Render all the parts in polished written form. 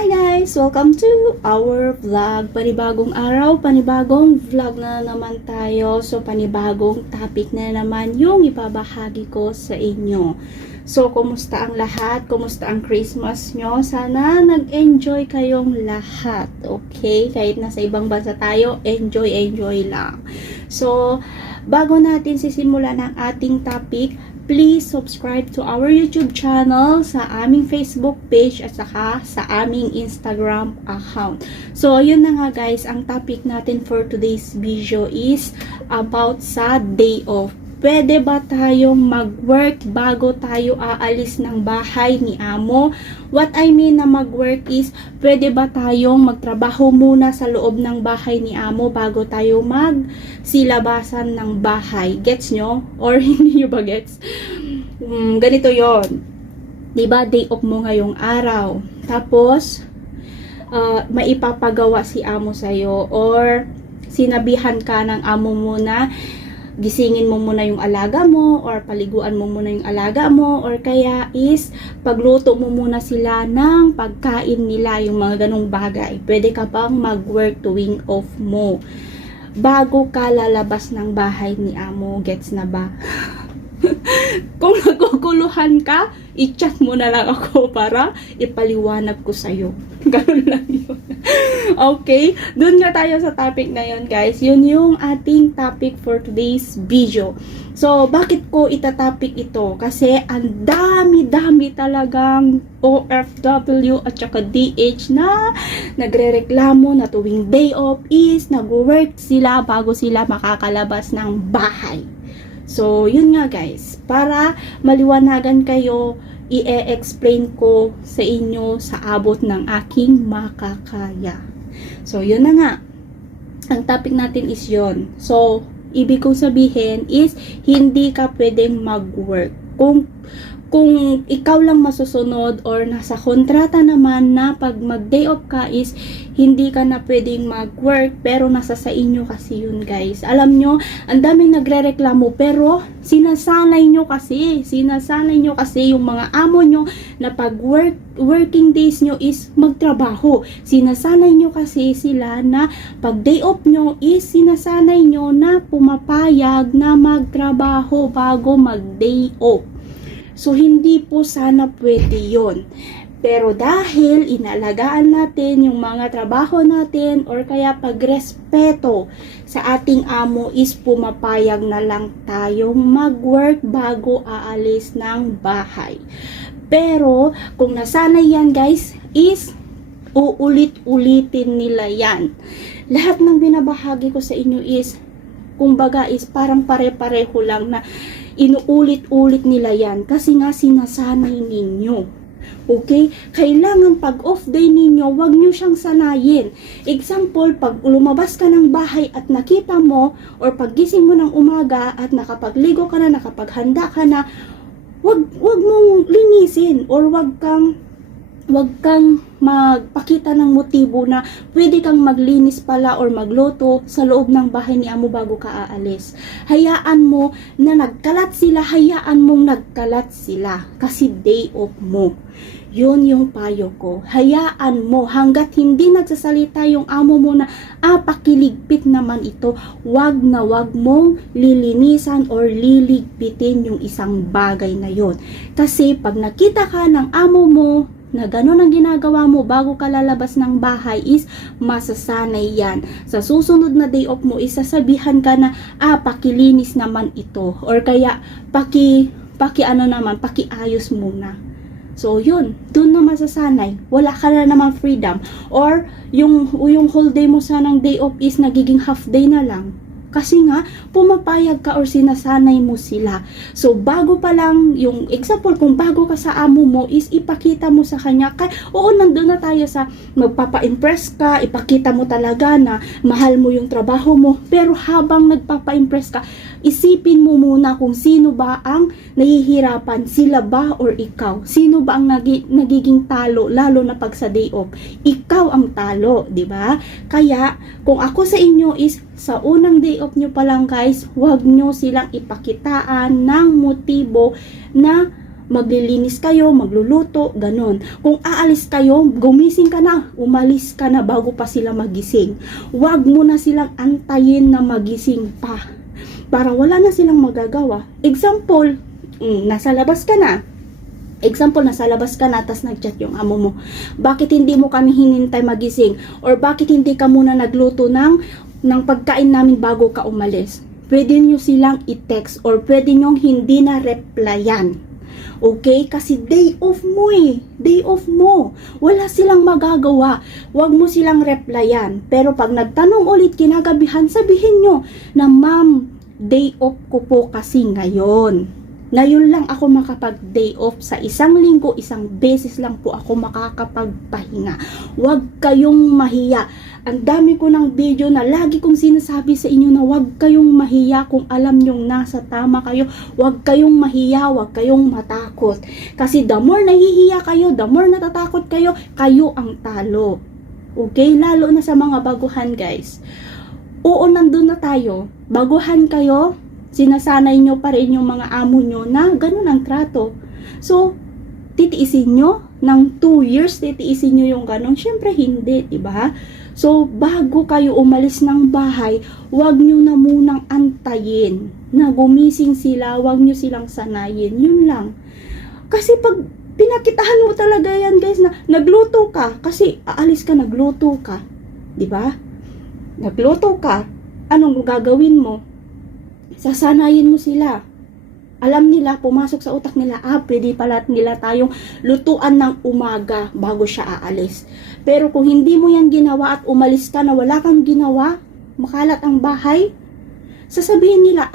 Hi guys! Welcome to our vlog. Panibagong araw, panibagong vlog na naman tayo. So, panibagong topic na naman yung ipabahagi ko sa inyo. So, kumusta ang lahat? Kumusta ang Christmas nyo? Sana nag-enjoy kayong lahat. Okay? Kahit nasa ibang bansa tayo, enjoy lang. So, bago natin sisimulan ang ating topic, please subscribe to our YouTube channel, sa aming Facebook page, at saka sa aming Instagram account. So, yun na nga guys, ang topic natin for today's video is about sa day off. Pwede ba tayong mag-work bago tayo aalis ng bahay ni amo? What I mean na mag-work is, pwede ba tayong magtrabaho muna sa loob ng bahay ni amo bago tayo magsilabasan ng bahay? Gets nyo? Or hindi nyo ba gets? Ganito yon. Diba, day off mo ngayong araw. Tapos, maipapagawa si amo sa'yo, or sinabihan ka ng amo mo na gisingin mo muna yung alaga mo, or paliguan mo muna yung alaga mo, or kaya is pagluto mo muna sila ng pagkain nila, yung mga ganong bagay. Pwede ka pang mag-work tuwing off mo bago ka lalabas ng bahay ni amo. Gets na ba? Kung naguguluhan ka, i-chat mo na lang ako para ipaliwanag ko sa'yo. Ganun lang yun. Okay? Doon nga tayo sa topic na yun, guys. Yun yung ating topic for today's video. So, bakit ko itatopic ito? Kasi ang dami-dami talagang OFW at saka DH na nagrereklamo na tuwing day off is nag-work sila bago sila makakalabas ng bahay. So, yun nga guys, para maliwanagan kayo, i-explain ko sa inyo sa abot ng aking makakaya. So, yun na nga. Ang topic natin is yun. So, ibig kong sabihin is, hindi ka pwedeng mag-work. Kung ikaw lang masusunod or nasa kontrata naman na pag mag-day off ka is hindi ka na pwedeng mag-work, pero nasa sa inyo kasi yun guys. Alam nyo, ang daming nagre-reklamo pero sinasanay nyo kasi yung mga amo nyo na pag working days nyo is magtrabaho. Sinasanay nyo kasi sila na pag day off nyo is sinasanay nyo na pumapayag na magtrabaho bago mag-day off. So, hindi po sana pwede yon. Pero dahil inalagaan natin yung mga trabaho natin, or kaya pagrespeto sa ating amo is pumapayag na lang tayong mag-work bago aalis ng bahay. Pero, kung nasanay yan guys, is uulit-ulitin nila yan. Lahat ng binabahagi ko sa inyo is, kumbaga is parang pare-pareho lang na inuulit-ulit nila yan kasi nga sinasanay ninyo. Okay? Kailangan pag off day ninyo, wag nyo siyang sanayin. Example, pag lumabas ka ng bahay at nakita mo, or paggising mo ng umaga at nakapagligo ka na, nakapaghanda ka na, wag mong linisin, or wag kang magpakita ng motibo na pwede kang maglinis pala or magluto sa loob ng bahay ni amo bago ka aalis. Hayaan mo na nagkalat sila, hayaan mong nagkalat sila kasi day off mo. Yun yung payo ko. Hayaan mo hanggat hindi nagsasalita yung amo mo na pakiligpit naman ito, wag na wag mong lilinisan or liligpitin yung isang bagay na yon. Kasi pag nakita ka ng amo mo na gano'n ang ginagawa mo bago ka lalabas ng bahay is masasanay yan. Sa susunod na day off mo is sasabihan ka na pakilinis naman ito, or kaya pakiayos muna. So yun, dun na masasanay. Wala ka na naman freedom, or yung whole day mo sanang day off is nagiging half day na lang. Kasi nga, pumapayag ka or sinasanay mo sila. So, bago pa lang, yung example, kung bago ka sa amo mo, is ipakita mo sa kanya. Oo, nandun na tayo sa magpapa-impress ka, ipakita mo talaga na mahal mo yung trabaho mo. Pero habang nagpapa-impress ka, isipin mo muna kung sino ba ang nahihirapan, sila ba or ikaw? Sino ba ang nagiging talo, lalo na pag sa day off? Ikaw ang talo, di ba? Kaya, kung ako sa inyo is, sa unang day off nyo pa lang guys, huwag nyo silang ipakitaan ng motibo na maglilinis kayo, magluluto, ganon. Kung aalis kayo, gumising ka na, umalis ka na bago pa sila magising. Huwag mo na silang antayin na magising pa. Para wala na silang magagawa. Example, nasa labas ka na. Tas nag-chat yung amo mo. Bakit hindi mo kami hinintay magising? Or bakit hindi ka muna nagluto ng pagkain namin bago ka umalis? Pwede nyo silang i-text or pwede nyo hindi na replyan. Okay? Kasi day off mo eh. Day off mo. Wala silang magagawa. Huwag mo silang replyan. Pero pag nagtanong ulit kinagabihan, sabihin nyo na, ma'am, day off ko po kasi ngayon. Ngayon lang ako makapag-day off sa isang linggo, isang beses lang po ako makakapagpahinga. Huwag kayong mahiya. Ang dami ko ng video na lagi kong sinasabi sa inyo na huwag kayong mahiya kung alam nyong nasa tama kayo. Huwag kayong mahiya, huwag kayong matakot. Kasi the more nahihiya kayo, the more natatakot kayo, kayo ang talo. Okay? Lalo na sa mga baguhan, guys. Oo, nandun na tayo. Baguhan kayo, sinasanay nyo pa rin yung mga amo nyo na ganun ang trato. So, titiisin nyo ng 2 years, titiisin nyo yung ganun? Syempre hindi, diba? So, bago kayo umalis ng bahay, huwag nyo na munang antayin na gumising sila, huwag nyo silang sanayin. Yun lang. Kasi pag pinakitahan mo talaga yan, guys, na nagluto ka, kasi aalis ka, nagluto ka. Diba? Nagluto ka, anong gagawin mo? Sasanayin mo sila. Alam nila, pumasok sa utak nila, pwede pala nila tayong lutuan ng umaga bago siya aalis. Pero kung hindi mo yan ginawa at umalis ka na wala kang ginawa, makalat ang bahay, sasabihin nila,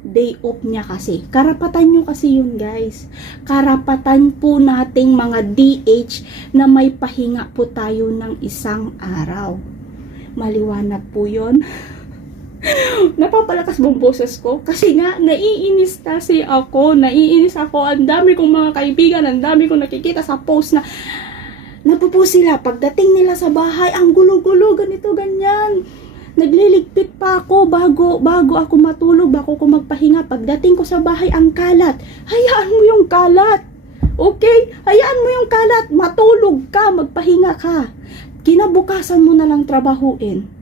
day off niya kasi. Karapatan nyo kasi yun, guys. Karapatan po nating mga DH na may pahinga po tayo ng isang araw. Maliwanag po yun. Napapalakas bong boses ko kasi nga naiinis kasi ako, ang dami kong mga kaibigan, ang dami kong nakikita sa post na napupo sila pagdating nila sa bahay, ang gulo-gulo, ganito, ganyan, nagliligpit pa ako bago ako matulog, bago ko magpahinga. Pagdating ko sa bahay, ang kalat. Hayaan mo yung kalat, okay? Hayaan mo yung kalat, matulog ka, magpahinga ka, kinabukasan mo na lang trabahuin.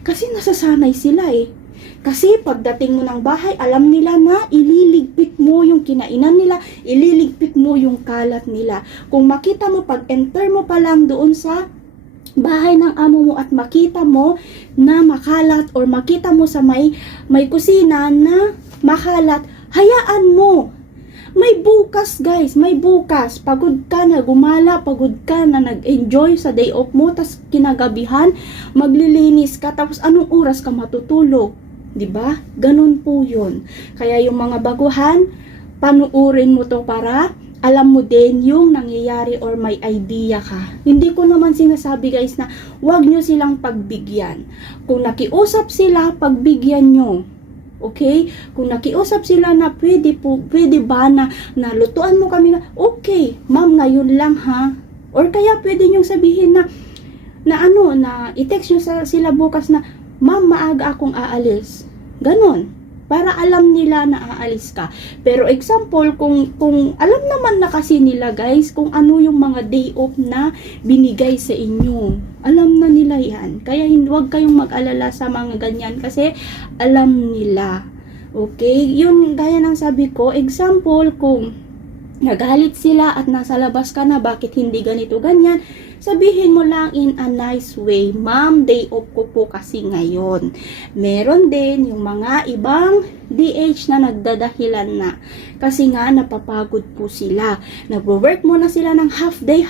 Kasi nasasanay sila eh. Kasi pagdating mo ng bahay, alam nila na ililigpit mo yung kinainan nila, ililigpit mo yung kalat nila. Kung makita mo, pag enter mo pa lang doon sa bahay ng amo mo at makita mo na makalat or makita mo sa may kusina na makalat, hayaan mo. May bukas, guys, may bukas. Pagod ka na gumala, pagod ka na nag-enjoy sa day off mo, tas kinagabihan, maglilinis ka, tapos anong oras ka matutulog? 'Di ba? Ganun po 'yun. Kaya yung mga baguhan, panuurin mo to para alam mo din yung nangyayari or may idea ka. Hindi ko naman sinasabi, guys, na wag nyo silang pagbigyan. Kung nakiusap sila, pagbigyan nyo. Okay? Kung nakiusap sila na pwede ba na lutuan mo kami na, okay, ma'am, ngayon lang ha. Or kaya pwede nyong sabihin na i-text nyo sila bukas na, ma'am, maaga akong aalis. Ganon. Para alam nila na aalis ka. Pero example, kung alam naman na kasi nila, guys, kung ano yung mga day off na binigay sa inyo. Alam na nila yan. Kaya huwag kayong mag-alala sa mga ganyan kasi alam nila. Okay? Yun, gaya ng sabi ko, example, kung nagalit sila at nasa labas ka na, bakit hindi ganito, ganyan, sabihin mo lang in a nice way, ma'am, day off ko po kasi ngayon. Meron din yung mga ibang DH na nagdadahilan na. Kasi nga, napapagod po sila. Nagwo-work muna sila ng half day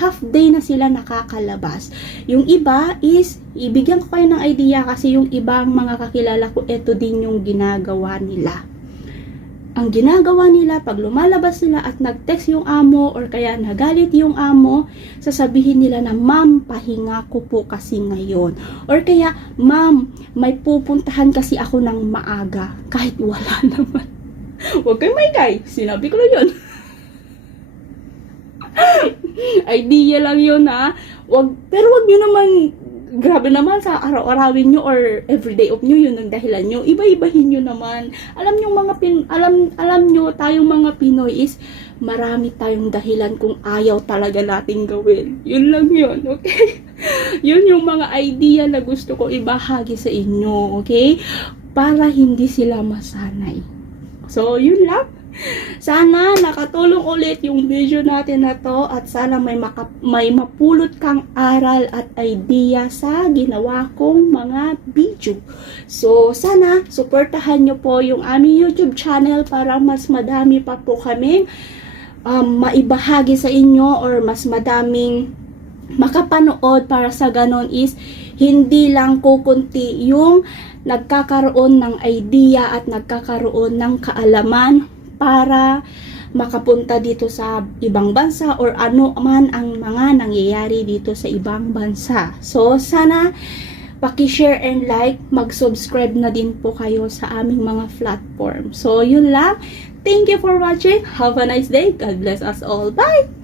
na sila nakakalabas. Yung iba is, ibigyan ko kayo ng idea kasi yung ibang mga kakilala ko, ito din yung ginagawa nila. Ang ginagawa nila, pag lumalabas sila at nag-text yung amo or kaya nagalit yung amo, sasabihin nila na, ma'am, pahinga ko po kasi ngayon. Or kaya, ma'am, may pupuntahan kasi ako ng maaga. Kahit wala naman. Huwag kayo maingay. Sinabi ko na yun. Idea lang yun, ha. Pero wag nyo naman grabe naman sa araw-arawin nyo or everyday of nyo, yun ang dahilan nyo. Iba-ibahin nyo naman. Alam nyo alam nyo, tayong mga Pinoy is marami tayong dahilan kung ayaw talaga nating gawin. Yun lang yun, okay? Yun yung mga idea na gusto ko ibahagi sa inyo, okay? Para hindi sila masanay. So, yun lang. Sana nakatulong ulit yung video natin na to at sana may mapulot kang aral at idea sa ginawa kong mga video. So, sana suportahan nyo po yung aming YouTube channel para mas madami pa po kaming maibahagi sa inyo or mas madaming makapanood para sa ganon is hindi lang kukunti yung nagkakaroon ng idea at nagkakaroon ng kaalaman para makapunta dito sa ibang bansa or ano man ang mga nangyayari dito sa ibang bansa. So, sana paki-share and like, mag-subscribe na din po kayo sa aming mga platform. So, yun lang. Thank you for watching. Have a nice day. God bless us all. Bye!